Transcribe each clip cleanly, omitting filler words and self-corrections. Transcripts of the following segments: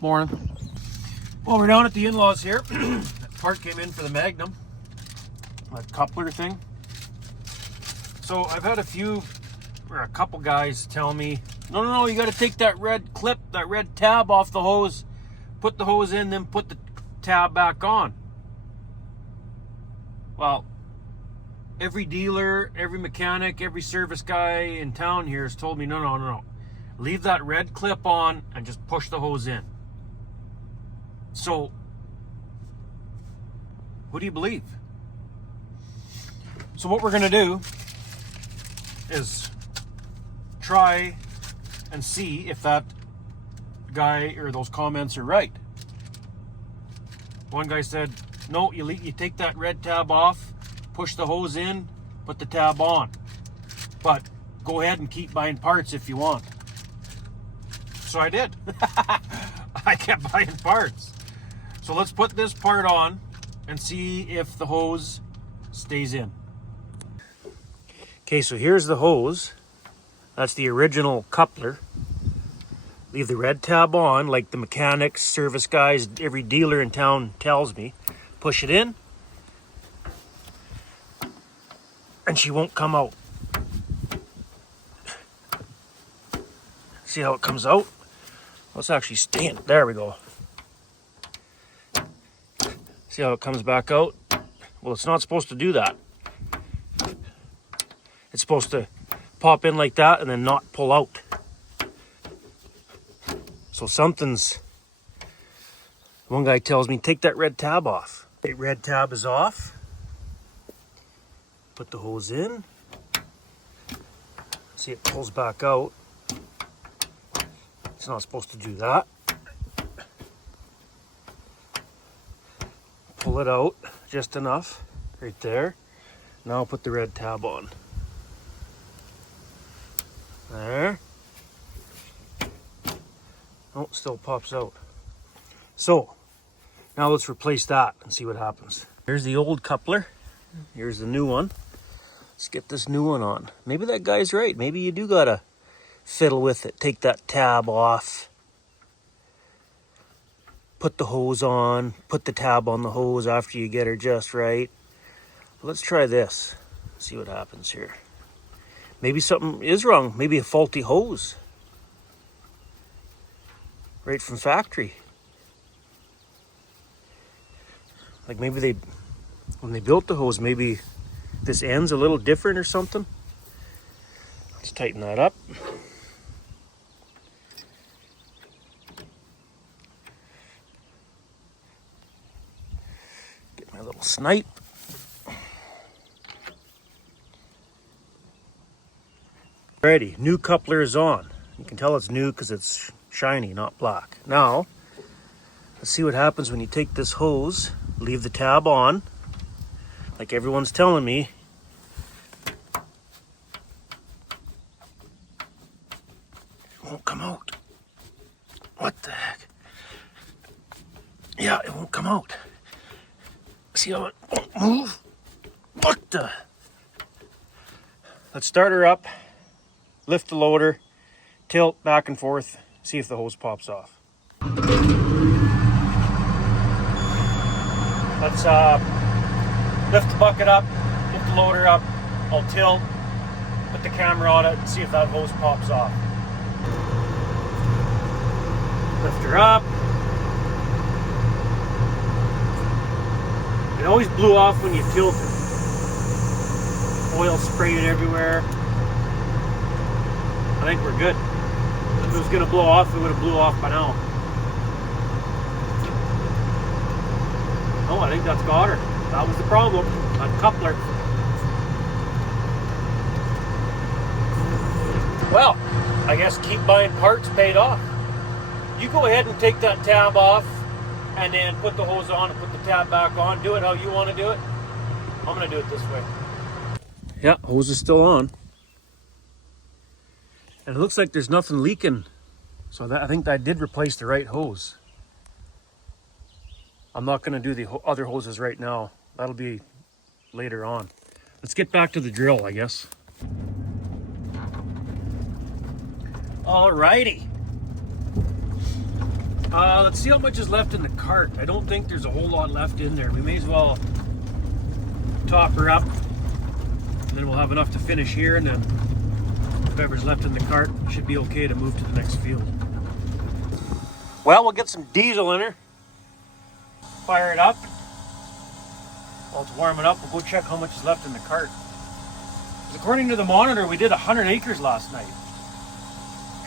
Morning. Well, we're down at the in-laws here. That part came in for the Magnum, that coupler thing. So I've had a couple guys tell me, no, you got to take that red clip, that red tab off the hose, put the hose in, then put the tab back on. Well, every dealer, every mechanic, every service guy in town here has told me, no. Leave that red clip on and just push the hose in. So, who do you believe? So what we're going to do is try and see if that guy or those comments are right. One guy said, no, you take that red tab off, push the hose in, put the tab on. But go ahead and keep buying parts if you want. So I did. I kept buying parts. So let's put this part on and see if the hose stays in. Okay, so here's the hose. That's the original coupler. Leave the red tab on like the mechanics, service guys, every dealer in town tells me. Push it in. And she won't come out. See how it comes out? Let's actually stand. There we go. See how it comes back out? Well, it's not supposed to do that. It's supposed to pop in like that and then not pull out. So one guy tells me, take that red tab off. The red tab is off. Put the hose in. See, it pulls back out. It's not supposed to do that. Pull it out just enough, right there. Now I'll put the red tab on. There. Oh, it still pops out. So, now let's replace that and see what happens. Here's the old coupler. Here's the new one. Let's get this new one on. Maybe that guy's right. Maybe you do gotta fiddle with it. Take that tab off. Put the hose on. Put the tab on the hose after you get her just right. Let's try this. See what happens here. Maybe something is wrong. Maybe a faulty hose. Right from factory. Like maybe when they built the hose, maybe this end's a little different or something. Let's tighten that up. Get my little snipe. Alrighty, new coupler is on. You can tell it's new because it's shiny, not black. Now, let's see what happens when you take this hose, leave the tab on, like everyone's telling me. It won't come out. What the heck? Yeah, it won't come out. See how it won't move? What the? Let's start her up, lift the loader, tilt back and forth, see if the hose pops off. Let's lift the bucket up, lift the loader up, I'll tilt, put the camera on it, and see if that hose pops off. Lift her up. It always blew off when you tilted. Oil sprayed everywhere. I think we're good. If it was gonna blow off, it would have blew off by now. Oh, I think that's got her. That was the problem. That coupler. Well, I guess keep buying parts paid off. You go ahead and take that tab off and then put the hose on and put the tab back on. Do it how you want to do it. I'm going to do it this way. Yeah, hose is still on. And it looks like there's nothing leaking. So I think I did replace the right hose. I'm not going to do the other hoses right now. That'll be later on. Let's get back to the drill, I guess. Alrighty. Let's see how much is left in the cart. I don't think there's a whole lot left in there. We may as well top her up, and then we'll have enough to finish here, and then whatever's left in the cart should be okay to move to the next field. Well, we'll get some diesel in her, fire it up. While it's warming up, we'll go check how much is left in the cart. Because according to the monitor, we did 100 acres last night.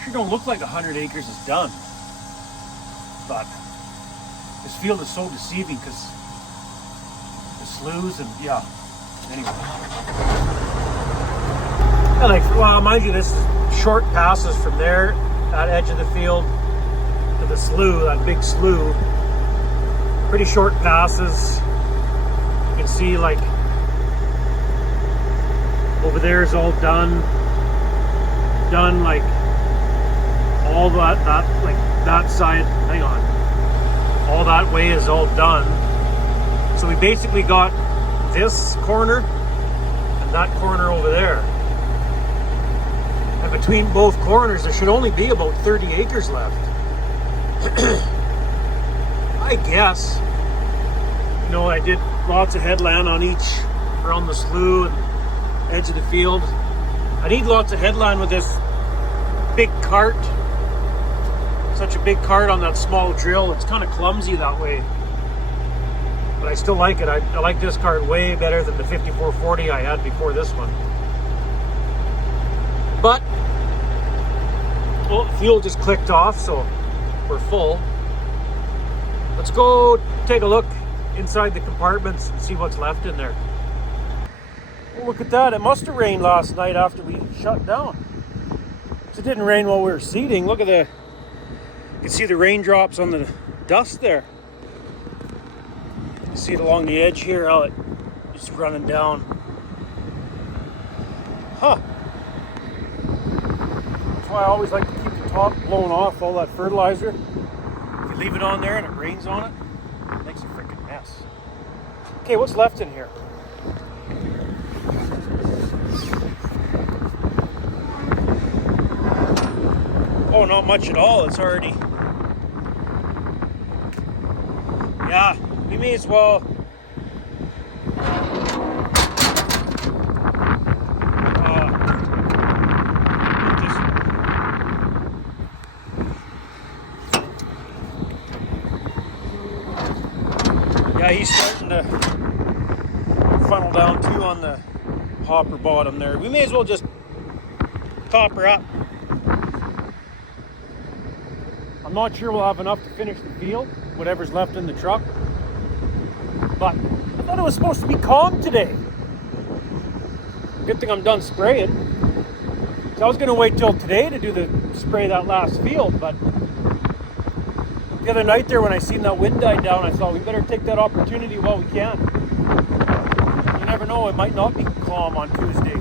Sure don't look like 100 acres is done. But this field is so deceiving because the sloughs and yeah. Anyway. Yeah, like, well, mind you, this is short passes from there, that edge of the field, to the slough, that big slough. Pretty short passes. You can see like over there is all done like all that like that side, hang on, all that way is all done. So we basically got this corner and that corner over there, and between both corners there should only be about 30 acres left. I guess, you know, I did lots of headland on each around the slough and edge of the field. I need lots of headland with this big cart. Such a big cart on that small drill. It's kind of clumsy that way, but I still like it. I like this cart way better than the 5440 I had before this one. But well, fuel just clicked off, so we're full. Let's go take a look inside the compartments and see what's left in there. Well, look at that. It must have rained last night after we shut down. It didn't rain while we were seeding. Look at the, you can see the raindrops on the dust there. You see it along the edge here, how it is running down. Huh. That's why I always like to keep the top blown off, all that fertilizer. If you leave it on there and it rains on it, it makes a freaking mess. Okay, what's left in here? Oh, not much at all. It's already... Yeah, we may as well... Yeah, he's starting to funnel down too on the hopper bottom there. We may as well just top her up. I'm not sure we'll have enough to finish the field, whatever's left in the truck. But I thought it was supposed to be calm today. Good thing I'm done spraying. So I was going to wait till today to do the spray that last field, but the other night there when I seen that wind die down, I thought we better take that opportunity while we can. You never know, it might not be calm on Tuesday.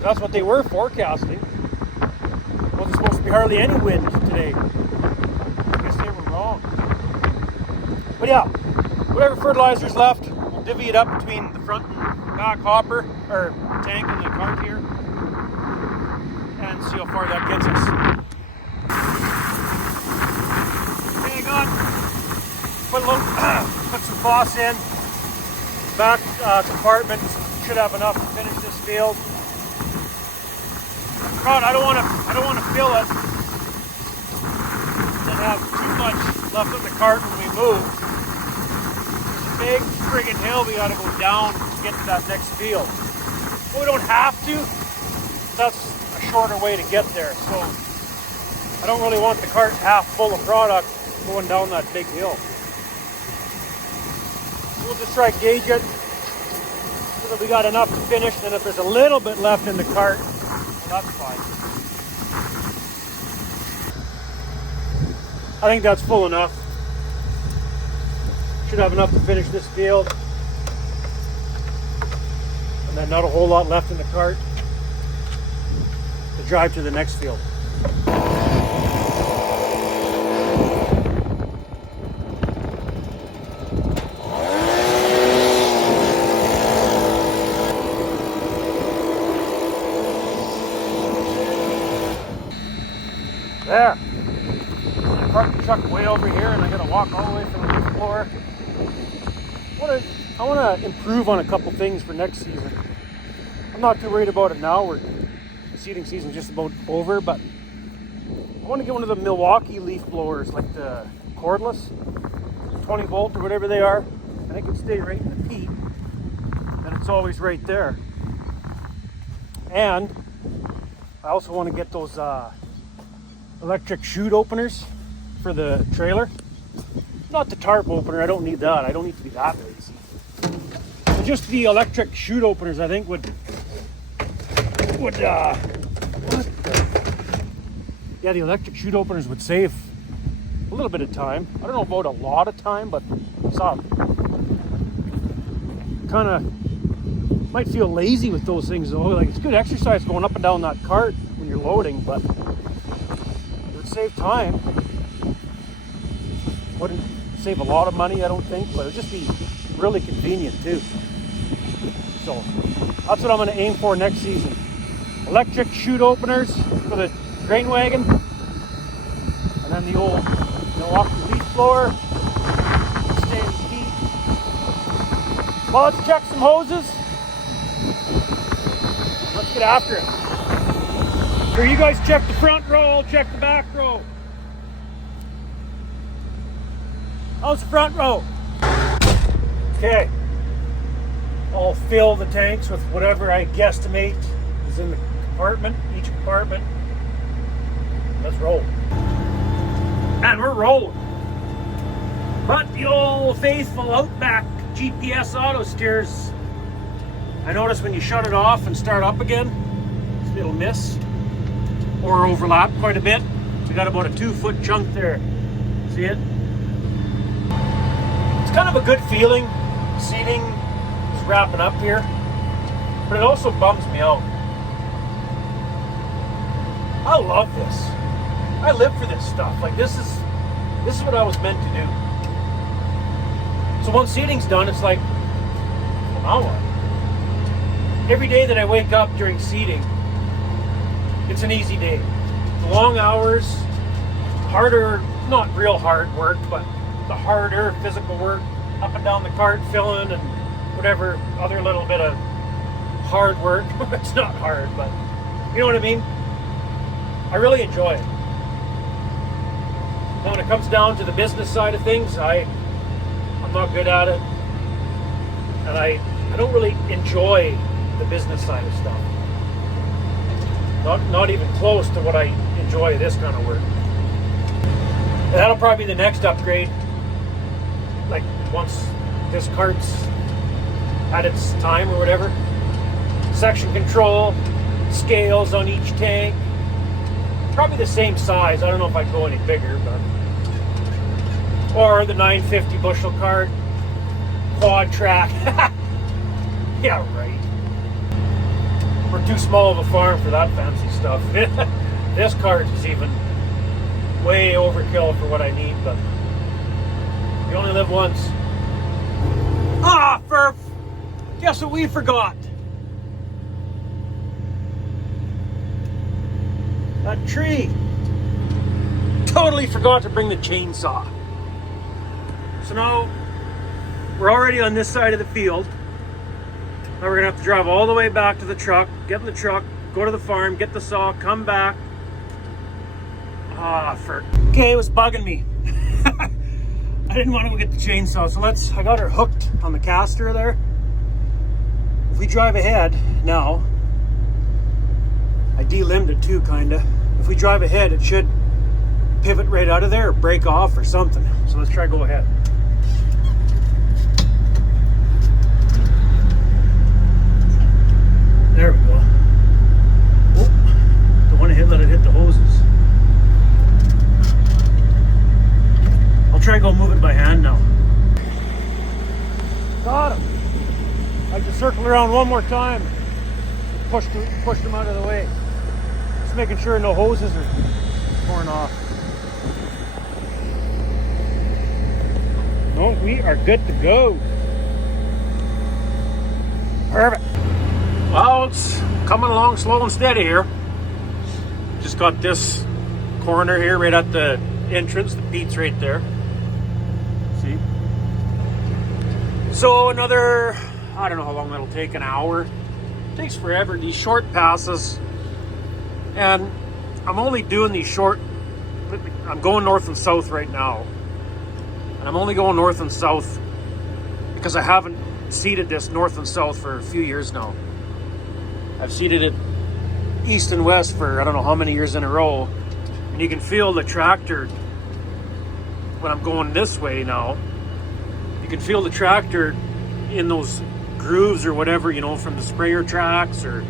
That's what they were forecasting. Wasn't supposed to be hardly any wind today. I guess they were wrong. But yeah, whatever fertilizer's left, we'll divvy it up between the front and back hopper, or tank in the cart here, and see how far that gets us. Okay, put some boss in. Back compartment should have enough to finish this field. God, I don't want to fill it and have too much left in the cart when we move. There's a big friggin' hill we got to go down to get to that next field. Well, we don't have to. That's a shorter way to get there. So I don't really want the cart half full of product going down that big hill. We'll just try to gauge it so that we got enough to finish. And if there's a little bit left in the cart, well, that's fine. I think that's full enough. Should have enough to finish this field. And then not a whole lot left in the cart to drive to the next field. There. Park the truck truck way over here and I gotta walk all the way from the leaf blower. I want to improve on a couple things for next season. I'm not too worried about it now. The seeding season's just about over, but I want to get one of the Milwaukee leaf blowers, like the cordless, 20 volt or whatever they are, and I can stay right in the peat, and it's always right there. And I also want to get those electric chute openers for the trailer. Not the tarp opener, I don't need that. I don't need to be that lazy. But just the electric chute openers, I think would what the? Yeah, the electric chute openers would save a little bit of time. I don't know about a lot of time, but some. Kind of might feel lazy with those things though. Like, it's good exercise going up and down that cart when you're loading, but it would save time. Wouldn't save a lot of money, I don't think, but it would just be really convenient too. So that's what I'm going to aim for next season. Electric chute openers for the grain wagon, and then the old Milwaukee leaf blower. Stay in the heat. Well, let's check some hoses. Let's get after it. Here, you guys check the front row, I'll check the back row. How's the front row? Okay. I'll fill the tanks with whatever I guesstimate is in the compartment, each compartment. Let's roll. And we're rolling. But the old faithful Outback GPS auto steers, I notice when you shut it off and start up again, it'll miss or overlap quite a bit. We got about a 2-foot chunk there. See it? It's kind of a good feeling. Seating is wrapping up here, but it also bums me out. I love this. I live for this stuff. Like, this is what I was meant to do. So once seating's done, it's like, well, now what? Every day that I wake up during seating, it's an easy day. The long hours, harder, not real hard work, but the harder physical work, up and down the cart, filling and whatever other little bit of hard work. It's not hard, but you know what I mean? I really enjoy it. Now when it comes down to the business side of things, I'm not good at it. And I don't really enjoy the business side of stuff. Not even close to what I enjoy this kind of work. And that'll probably be the next upgrade. Like, once this cart's at its time or whatever. Section control, scales on each tank. Probably the same size. I don't know if I'd go any bigger, but. Or the 950 bushel cart. Quad track. Yeah, right. We're too small of a farm for that fancy stuff. This cart is even way overkill for what I need, but you only live once. Ah, Furf! Guess what we forgot? That tree. Totally forgot to bring the chainsaw. So now we're already on this side of the field. Now we're gonna have to drive all the way back to the truck, get in the truck, go to the farm, get the saw, come back. Ah, okay, it was bugging me. I didn't want to go get the chainsaw, so I got her hooked on the caster there. If we drive ahead now, I de-limbed it too, kinda. If we drive ahead, it should pivot right out of there or break off or something. So let's try go ahead. There we go. Oh, don't want to let it hit the hoses. I'll try and go move it by hand now. Got him. I can circle around one more time. Push them out of the way. Just making sure no hoses are torn off. No, we are good to go. Perfect. Well, it's coming along slow and steady here. Just got this corner here right at the entrance. The peat's right there. See? So another, I don't know how long that'll take, an hour. It takes forever, these short passes. And I'm only doing these short, I'm going north and south right now. And I'm only going north and south because I haven't seeded this north and south for a few years now. I've seeded it east and west for I don't know how many years in a row. And you can feel the tractor when I'm going this way now. You can feel the tractor in those grooves or whatever, you know, from the sprayer tracks or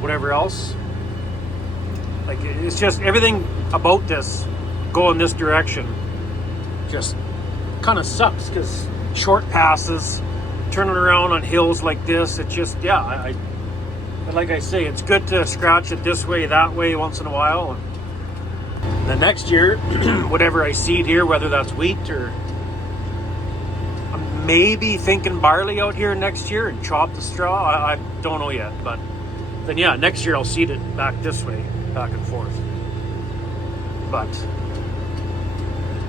whatever else. Like, it's just everything about this going this direction just kind of sucks, because short passes, turning around on hills like this, it just, yeah, but like I say, it's good to scratch it this way, that way once in a while. And the next year, whatever I seed here, whether that's wheat or I'm maybe thinking barley out here next year and chop the straw. I don't know yet, but then yeah, next year I'll seed it back this way, back and forth. But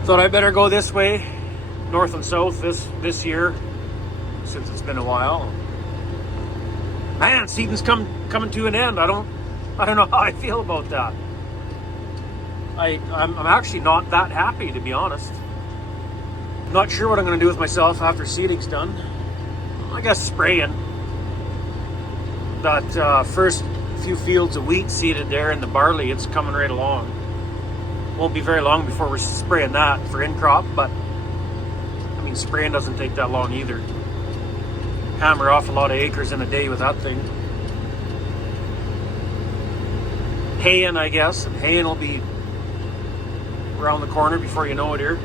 thought I better go this way, north and south this year, since it's been a while. Man, seeding's coming to an end. I don't know how I feel about that. I'm actually not that happy, to be honest. Not sure what I'm going to do with myself after seeding's done. I guess spraying. That first few fields of wheat seeded there and the barley, it's coming right along. Won't be very long before we're spraying that for in crop, but I mean, spraying doesn't take that long either. Hammer off a lot of acres in a day with that thing. Haying, I guess, and haying will be around the corner before you know it here.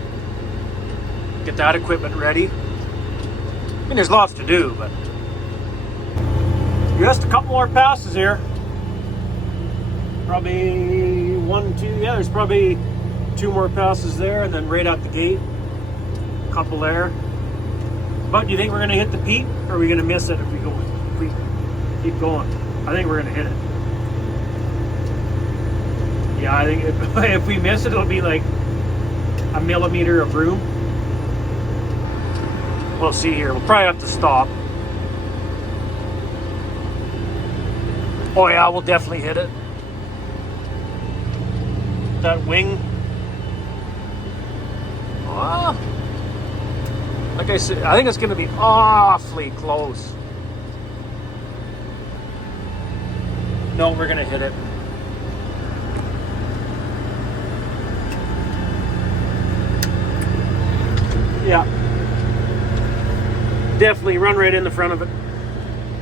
Get that equipment ready. I mean, there's lots to do, but just a couple more passes here. Probably 1, 2, yeah, there's probably 2 more passes there, and then right out the gate, a couple there. But do you think we're going to hit the peat, or are we going to miss it if we keep going? I think we're going to hit it. Yeah, I think if we miss it, it'll be like a millimeter of room. We'll see here. We'll probably have to stop. Oh yeah, we'll definitely hit it. That wing. Oh, like I said, I think it's going to be awfully close. No, we're going to hit it. Yeah. Definitely run right in the front of it.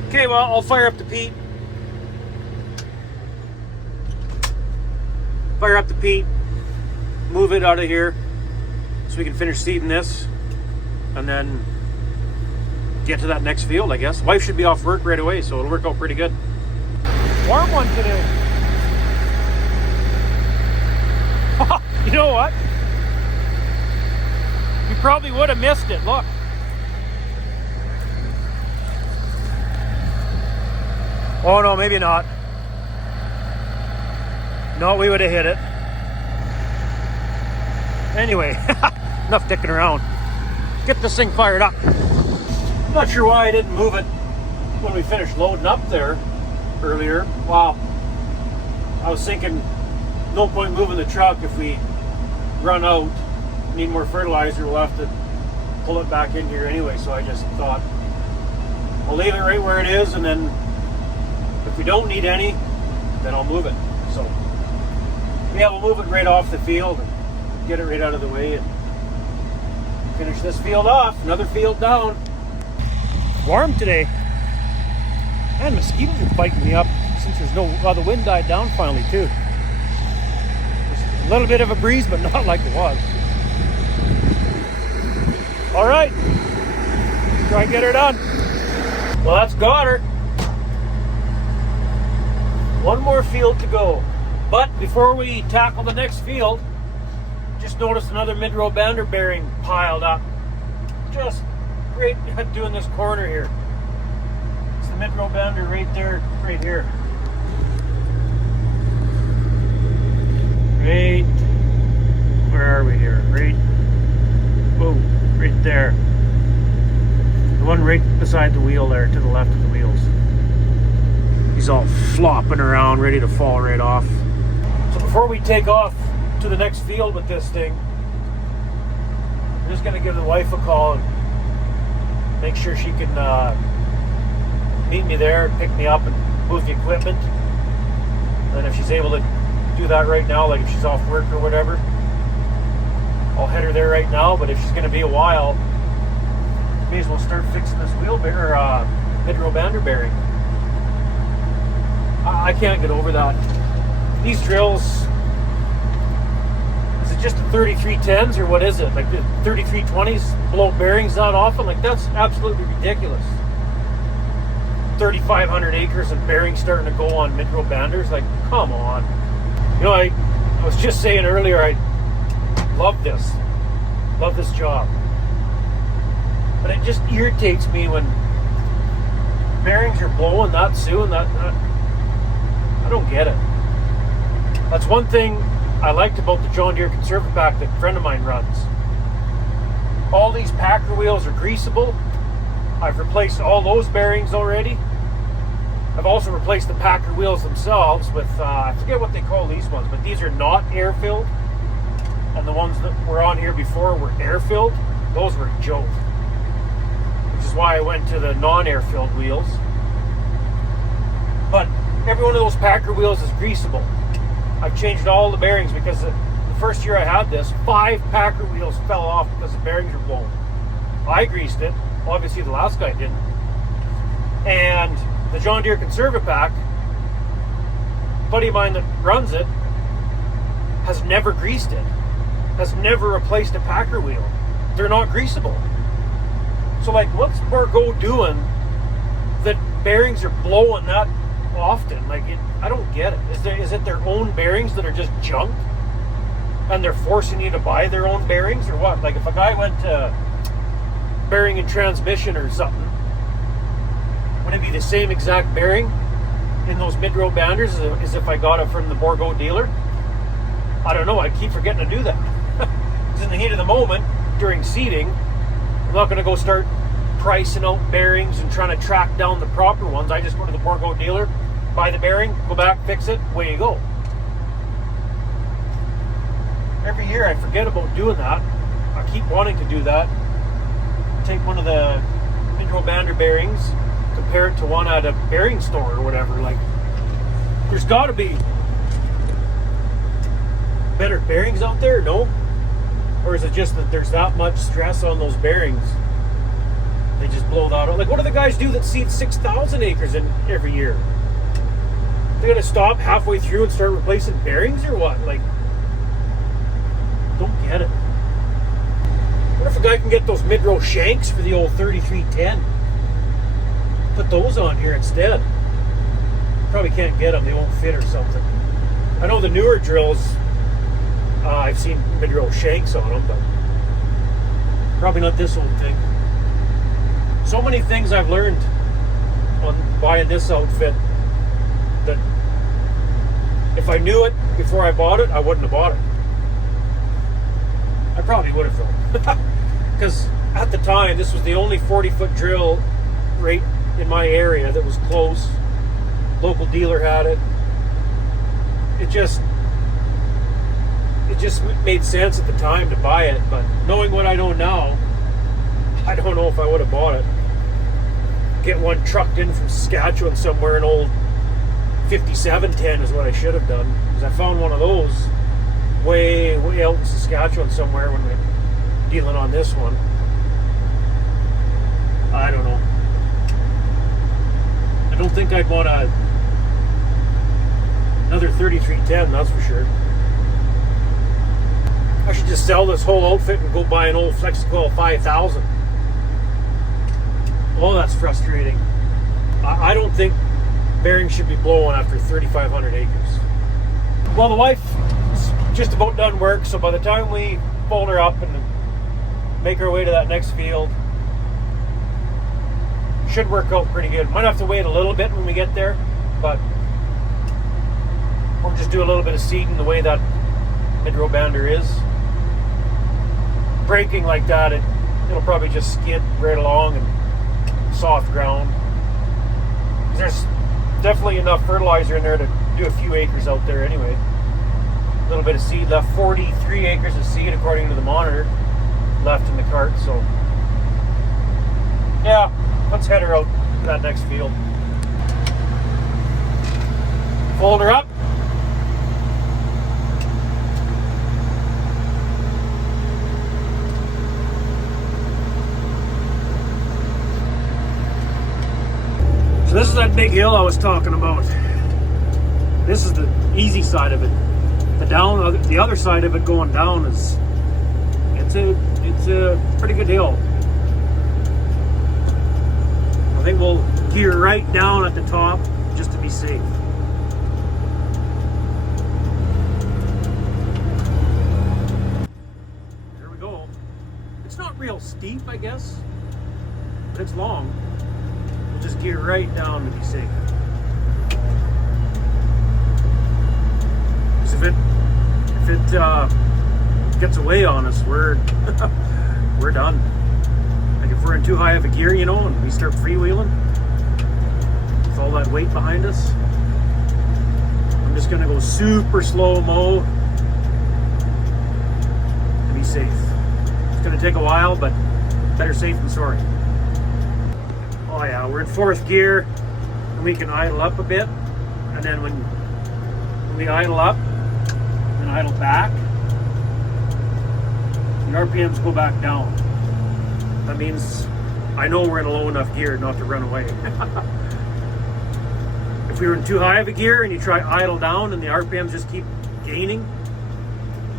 Okay, well, I'll fire up the peat. Fire up the peat. Move it out of here so we can finish seeding this. And then get to that next field, I guess. Wife should be off work right away, so it'll work out pretty good. Warm one today. You know what? You probably would have missed it. Look. Oh no, maybe not. No, we would have hit it. Anyway, enough dicking around. Get this thing fired up. I'm not sure why I didn't move it when we finished loading up there earlier. Wow. I was thinking, no point moving the truck if we run out, need more fertilizer, we'll have to pull it back in here anyway. So I just thought, I'll leave it right where it is, and then if we don't need any, then I'll move it. So yeah, we'll move it right off the field and get it right out of the way and finish this field off. Another field down. Warm today. And mosquitoes are biting me up since there's no, well, the wind died down finally too. There's a little bit of a breeze, but not like it was. All right, try and get her done. Well, that's got her. One more field to go. But before we tackle the next field, just noticed another mid-row bander bearing piled up. Just right doing this corner here. It's the mid-row bander right there, right here. Right Where are we here? Right, whoa, right there. The one right beside the wheel there, to the left of the wheels. He's all flopping around, ready to fall right off. So before we take off to the next field with this thing, I'm just gonna give the wife a call and make sure she can meet me there, pick me up, and move the equipment. And if she's able to do that right now, like if she's off work or whatever, I'll head her there right now. But if she's gonna be a while, may as well start fixing this wheel bearing, mid-row bander bearing. I can't get over that. These drills, is it just the 3310s or what is it? Like the 3320s blow bearings that often? Like that's absolutely ridiculous. 3,500 acres and bearings starting to go on mid-row banders. Like, come on. You know, I was just saying earlier, I love this. Love this job. But it just irritates me when bearings are blowing that soon. That I don't get it. That's one thing I liked about the John Deere Conserva Pack that a friend of mine runs. All these Packer wheels are greasable. I've replaced all those bearings already. I've also replaced the Packer wheels themselves with, I forget what they call these ones, but these are not air-filled. And the ones that were on here before were air-filled. Those were a joke. Which is why I went to the non-air-filled wheels. But every one of those Packer wheels is greasable. I've changed all the bearings because the first year I had this, 5 Packer wheels fell off because the bearings were blown. I greased it. Obviously the last guy didn't. And the John Deere Conserva Pack, a buddy of mine that runs it, has never greased it. Has never replaced a Packer wheel. They're not greasable. So like, what's Borgo doing that bearings are blowing that often? Like, I don't get it. Is it their own bearings that are just junk and they're forcing you to buy their own bearings, or what? Like, if a guy went to bearing and transmission or something, would it be the same exact bearing in those mid-row banders as if I got it from the Borgo dealer? I don't know. I keep forgetting to do that. Because in the heat of the moment, during seeding, I'm not going to go start pricing out bearings and trying to track down the proper ones. I just go to the Borgo dealer, buy the bearing, go back, fix it, away you go. Every year I forget about doing that. I keep wanting to do that. Take one of the mid-row bander bearings, compare it to one at a bearing store or whatever. Like, there's got to be better bearings out there, no? Or is it just that there's that much stress on those bearings? They just blow that out. Like, what do the guys do that seed 6,000 acres in every year? They gotta stop halfway through and start replacing bearings or what? Like, don't get it. What if a guy can get those mid-row shanks for the old 3310? Put those on here instead. Probably can't get them, they won't fit or something. I know the newer drills, I've seen mid-row shanks on them, but probably not this old thing. So many things I've learned on buying this outfit that if I knew it before I bought it, I wouldn't have bought it. I probably would have though. Because at the time, this was the only 40-foot drill right in my area that was close. Local dealer had it. It just made sense at the time to buy it, but knowing what I know now, I don't know if I would have bought it. Get one trucked in from Saskatchewan somewhere, an old 5710 is what I should have done, because I found one of those way out in Saskatchewan somewhere when we were dealing on this one. I don't know. I don't think I'd want another 3310, that's for sure. I should just sell this whole outfit and go buy an old Flexicoil 5000. Oh, that's frustrating. I don't think bearings should be blowing after 3,500 acres. Well, the wife is just about done work, so by the time we fold her up and make our way to that next field, should work out pretty good. Might have to wait a little bit when we get there, but we'll just do a little bit of seeding the way that mid-row bander is. braking like that, it'll probably just skid right along and soft ground. There's definitely enough fertilizer in there to do a few acres out there anyway. A little bit of seed left, 43 acres of seed according to the monitor left in the cart. So yeah, let's head her out to that next field. Fold her up. So this is that big hill I was talking about. This is the easy side of it. The other side of it going down is it's a pretty good hill. I think we'll gear right down at the top just to be safe. There we go. It's not real steep, I guess, but it's long. We'll just gear right down to be safe. If it gets away on us, we're done. Like if we're in too high of a gear, you know, and we start freewheeling with all that weight behind us, I'm just gonna go super slow-mo to be safe. It's gonna take a while, but better safe than sorry. Oh yeah, we're in 4th gear, and we can idle up a bit, and then when we idle up and idle back, the RPMs go back down. That means I know we're in a low enough gear not to run away. If we were in too high of a gear and you try idle down and the RPMs just keep gaining,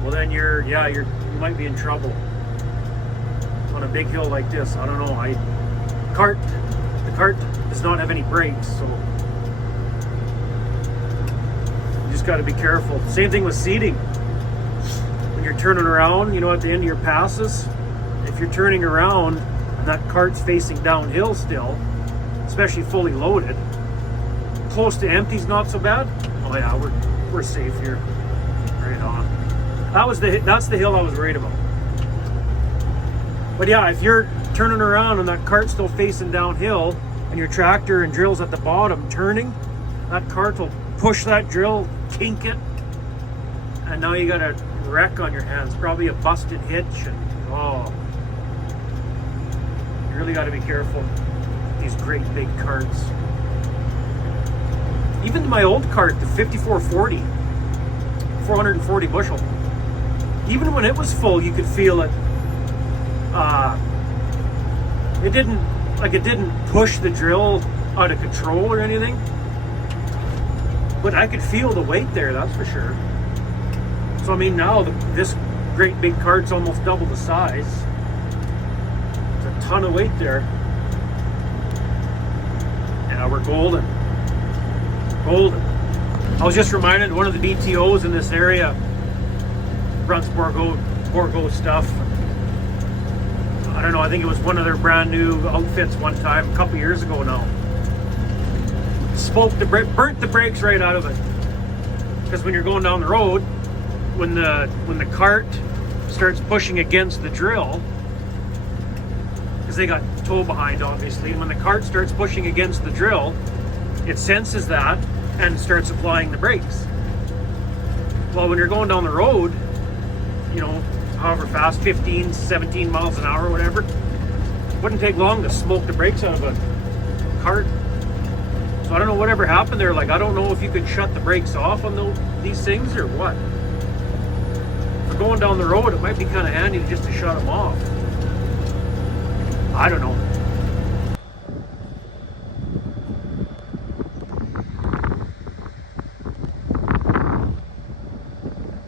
well then you might be in trouble on a big hill like this. I don't know. The cart does not have any brakes, so you just got to be careful. Same thing with seating. When you're turning around, you know, at the end of your passes, if you're turning around and that cart's facing downhill still, especially fully loaded, close to empty's not so bad. Oh yeah, we're safe here. Right on. That's the hill I was worried about. But yeah, if you're turning around and that cart's still facing downhill and your tractor and drill's at the bottom turning, that cart will push that drill, kink it, and now you got a wreck on your hands, probably a busted hitch, and oh, you really got to be careful. These great big carts. Even my old cart, the 5440, 440 bushel, even when it was full, you could feel it. It didn't push the drill out of control or anything, but I could feel the weight there, that's for sure. So I mean, now this great big cart's almost double the size. There's a ton of weight there. Yeah, we're golden. Golden. I was just reminded, one of the DTOs in this area runs Borgo stuff. I don't know, I think it was one of their brand new outfits one time, a couple years ago now. Burnt the brakes right out of it. Because when you're going down the road, when the cart starts pushing against the drill, because they got tow behind obviously, and when the cart starts pushing against the drill, it senses that and starts applying the brakes. Well, when you're going down the road, you know, however fast, 15, 17 miles an hour or whatever, it wouldn't take long to smoke the brakes out of a cart. So I don't know whatever happened there. Like, I don't know if you could shut the brakes off on these things or what. For going down the road, it might be kind of handy just to shut them off. I don't know.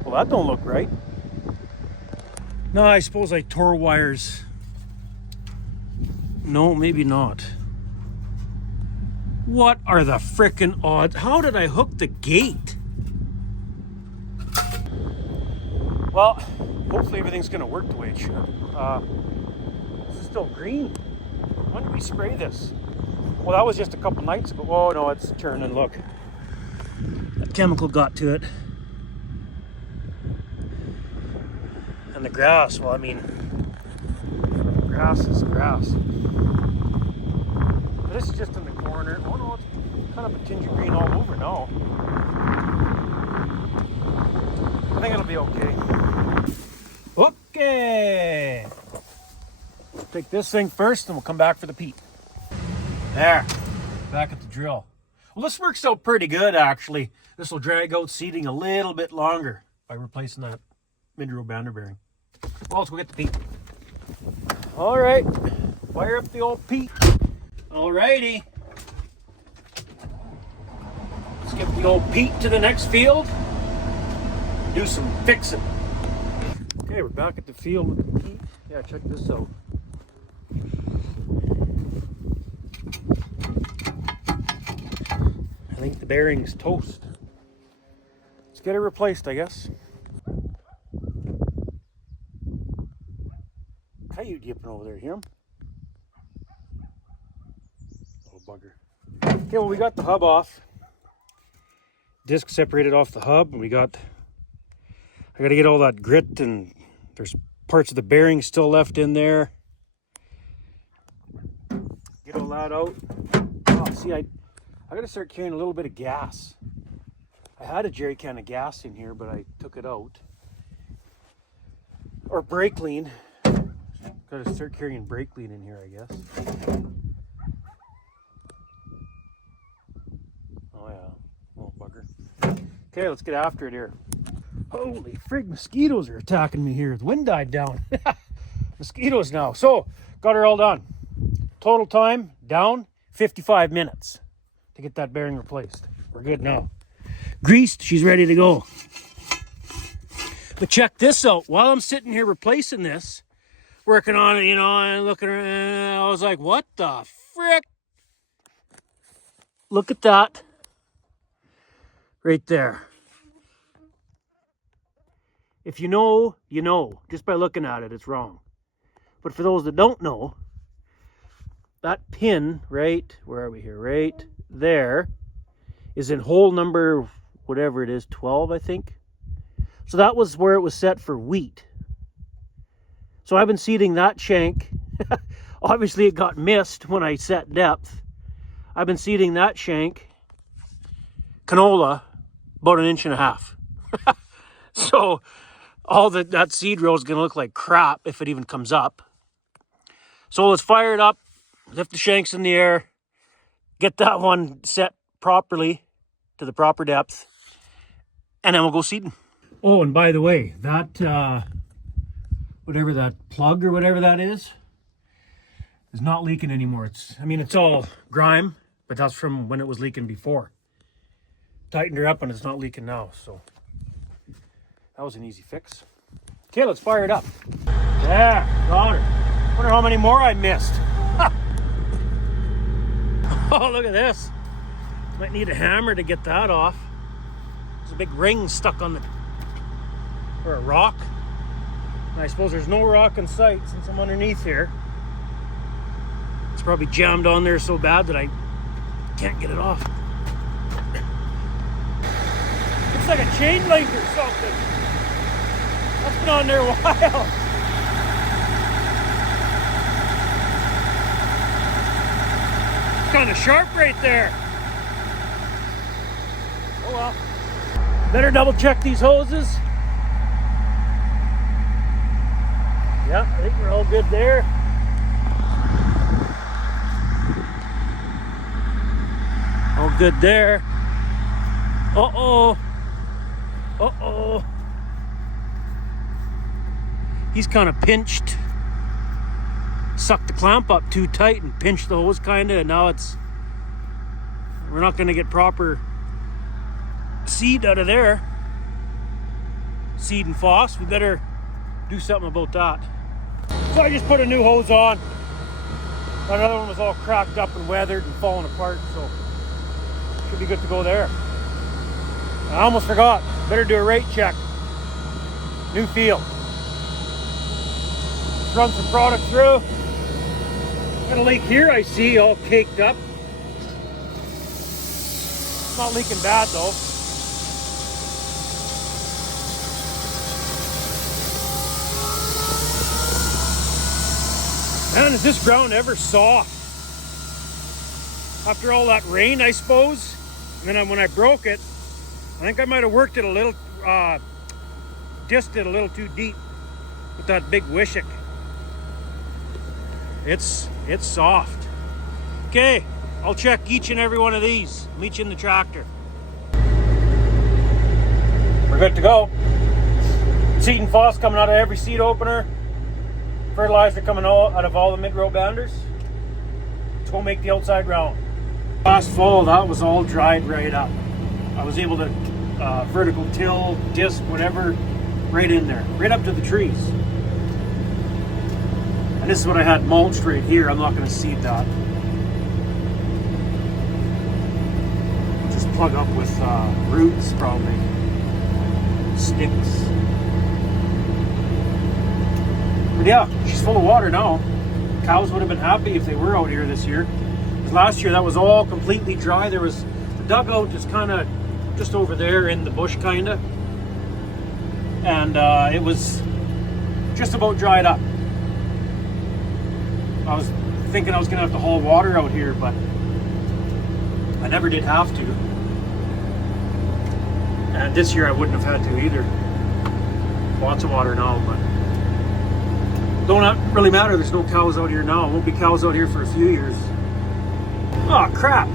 Well, that don't look right. No, I suppose I tore wires. No, maybe not. What are the frickin' odds? How did I hook the gate? Well, hopefully everything's gonna work the way it should. This is still green. When did we spray this? Well, that was just a couple nights ago. Oh no, it's turning, look. That chemical got to it. And the grass, well, I mean, Grass is grass. But this is just in the corner. Oh no, it's kind of a tinge of green all over now. I think it'll be okay. Okay. Take this thing first and we'll come back for the peat. There. Back at the drill. Well, this works out pretty good actually. This will drag out seating a little bit longer by replacing that mid-row bander bearing. Well, let's go get the peat. All right. Fire up the old peat. All righty. Let's get the old peat to the next field. Do some fixing. Okay, we're back at the field with the peat. Yeah, check this out. I think the bearing's toast. Let's get it replaced, I guess. Coyote dipping over there, hear him? Little bugger. Okay, well, we got the hub off. Disc separated off the hub, and I got to get all that grit, and there's parts of the bearing still left in there. Get all that out. Oh, see, I got to start carrying a little bit of gas. I had a jerry can of gas in here, but I took it out. Or brake lean. Got to start carrying brake lean in here, I guess. Oh yeah, little bugger. Okay, let's get after it here. Holy frig, mosquitoes are attacking me here. The wind died down. Mosquitoes now. So, got her all done. Total time, down, 55 minutes to get that bearing replaced. We're good now. Greased, she's ready to go. But check this out. While I'm sitting here replacing this, working on it, you know, and looking around, I was like, what the frick? Look at that. Right there. If you know, you know. Just by looking at it, it's wrong. But for those that don't know, that pin, right, where are we here? Right there is in hole number, whatever it is, 12, I think. So that was where it was set for wheat. So I've been seeding that shank. Obviously it got missed when I set depth. I've been seeding that shank, canola, about 1.5 inches. So all that seed row is going to look like crap if it even comes up. So let's fire it up, lift the shanks in the air, get that one set properly to the proper depth, and then we'll go seeding. Oh, and by the way, that whatever that plug or whatever that is not leaking anymore. It's all grime, but that's from when it was leaking before. Tightened her up and it's not leaking now, so that was an easy fix. Okay, let's fire it up. There, got her. Wonder how many more I missed. Oh, look at this. Might need a hammer to get that off. There's a big ring stuck on or a rock. And I suppose there's no rock in sight since I'm underneath here. It's probably jammed on there so bad that I can't get it off. It's like a chain link or something. That's been on there a while. It's kind of sharp right there. Oh well. Better double check these hoses. Yeah, I think we're all good there. All good there. Uh-oh. Uh-oh. He's kind of pinched. Sucked the clamp up too tight and pinched the hose kind of, and now we're not going to get proper seed out of there. Seed and FOSS. We better do something about that. So I just put a new hose on. Another one was all cracked up and weathered and falling apart, so should be good to go there. I almost forgot. Better do a rate check. New field. Let's run some product through. Got a leak here, I see, all caked up. It's not leaking bad though. Man, is this ground ever soft? After all that rain, I suppose. And then when I broke it, I think I might have worked it a little, dissed it a little too deep with that big wishick. It's soft. Okay, I'll check each and every one of these. Meet you in the tractor. We're good to go. Seed and FOSS coming out of every seed opener. Fertilizer coming out of all the mid-row banders. Let's go make the outside round. Last fall, that was all dried right up. I was able to vertical till, disc, whatever, right in there, right up to the trees. And this is what I had mulched right here. I'm not going to seed that. Just plug up with roots, probably. Sticks. But yeah, she's full of water now. Cows would have been happy if they were out here this year. Because last year that was all completely dry. There was the dugout just kind of just over there in the bush, kind of. And it was just about dried up. I was thinking I was going to have to haul water out here, but I never did have to. And this year I wouldn't have had to either. Lots of water now, but don't really matter. There's no cows out here now. Won't be cows out here for a few years. Oh crap!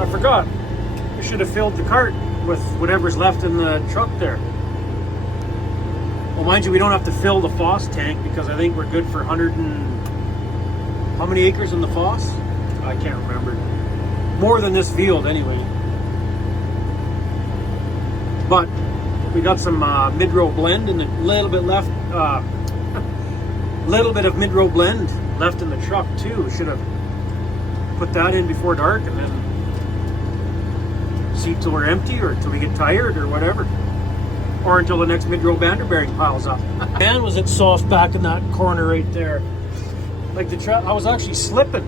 I forgot. I should have filled the cart with whatever's left in the truck there. Well, mind you, we don't have to fill the FOSS tank because I think we're good for 100 and... How many acres in the FOSS? I can't remember. More than this field anyway. But we got some mid-row blend and a little bit left. Little bit of mid-row blend left in the truck too. Should have put that in before dark and then see till we're empty or till we get tired or whatever. Or until the next mid-row bander bearing piles up. Man, was it soft back in that corner right there. Like I was actually slipping.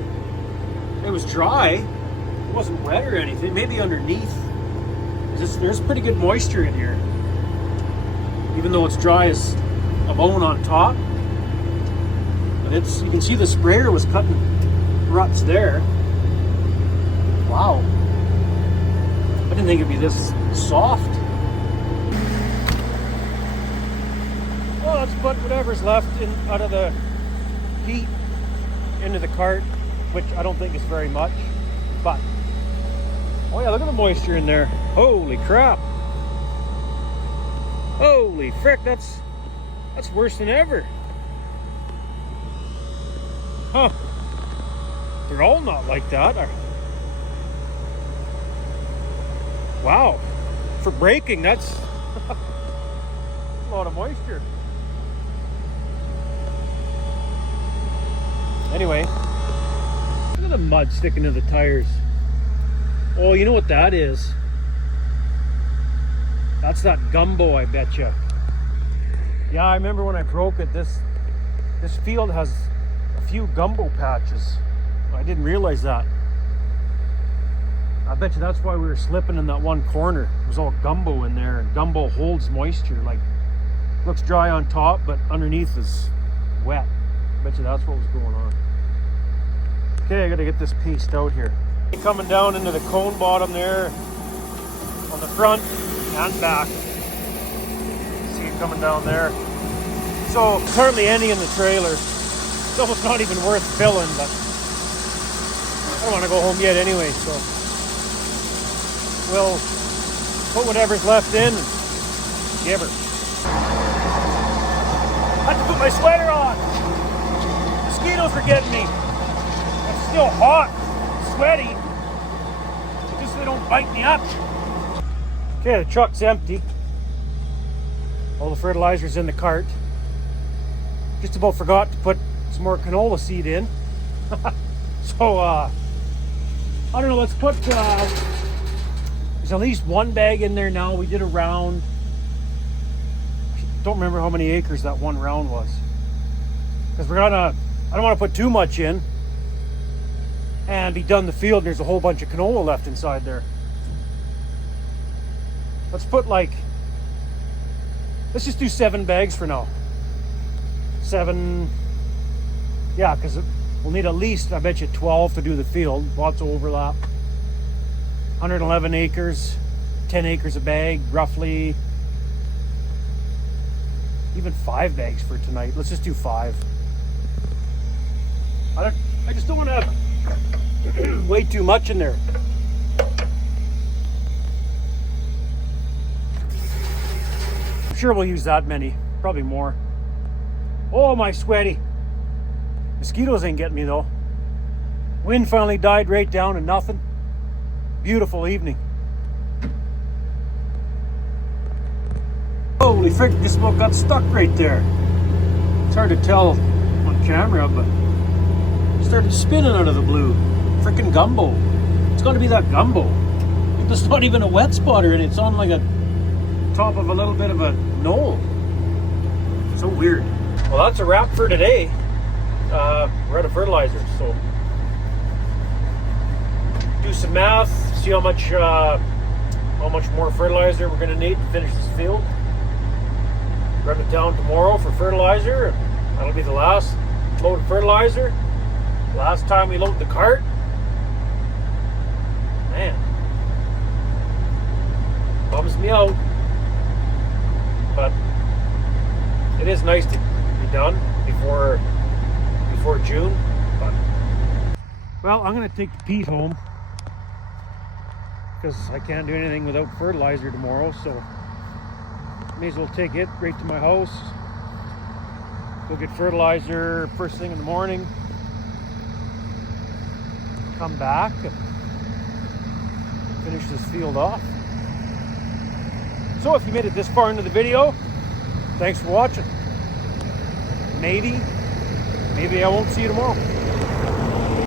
It was dry. It wasn't wet or anything. Maybe underneath. There's pretty good moisture in here. Even though it's dry as a bone on top. But you can see the sprayer was cutting ruts there. Wow. I didn't think it'd be this soft. Well, let's put whatever's left out of the heat into the cart, which I don't think is very much, but oh yeah, look at the moisture in there. Holy crap. Holy frick, that's worse than ever. Huh. They're all not like that. Wow. For breaking, that's a lot of moisture. Anyway, look at the mud sticking to the tires. Oh, you know what that is? That's that gumbo, I betcha. Yeah, I remember when I broke it, this field has a few gumbo patches. I didn't realize that. I bet you that's why we were slipping in that one corner. It was all gumbo in there, and gumbo holds moisture. Like, looks dry on top, but underneath is wet. I bet you that's what was going on. Okay, I gotta get this pieced out here. Coming down into the cone bottom there on the front and back. See it coming down there. So there's hardly any in the trailer. It's almost not even worth filling, but I don't want to go home yet anyway, so we'll put whatever's left in and give her. I have to put my sweater on. Mosquitoes are getting me. I'm still hot, sweaty. Just so they don't bite me up. Okay, the truck's empty. All the fertilizer's in the cart. Just about forgot to put some more canola seed in. So, I don't know, let's put, there's at least one bag in there now. We did a round. Don't remember how many acres that one round was. Because I don't want to put too much in and be done the field and there's a whole bunch of canola left inside there. Let's put let's just do 7 bags for now. 7, yeah, because We'll need at least, I bet you, 12 to do the field. Lots of overlap. 111 acres, 10 acres a bag, roughly. Even 5 bags for tonight. Let's just do 5. I just don't want to have way too much in there. I'm sure we'll use that many, probably more. Oh, my sweaty. Mosquitoes ain't getting me though. Wind finally died right down to nothing. Beautiful evening. Holy frick, this smoke got stuck right there. It's hard to tell on camera, but it started spinning out of the blue. Frickin' gumbo. It's gonna be that gumbo. There's not even a wet spotter in it. It's on like a top of a little bit of a knoll. So weird. Well, that's a wrap for today. We're out of fertilizer, so do some math, see how much more fertilizer we're gonna need to finish this field. Run it down tomorrow for fertilizer, and that'll be the last load of fertilizer. Last time we load the cart. Man, bums me out, but it is nice to be done before June. But well, I'm gonna take the peat home because I can't do anything without fertilizer tomorrow, so may as well take it right to my house. Go get fertilizer first thing in the morning. Come back and finish this field off. So if you made it this far into the video, thanks for watching. Maybe I won't see you tomorrow.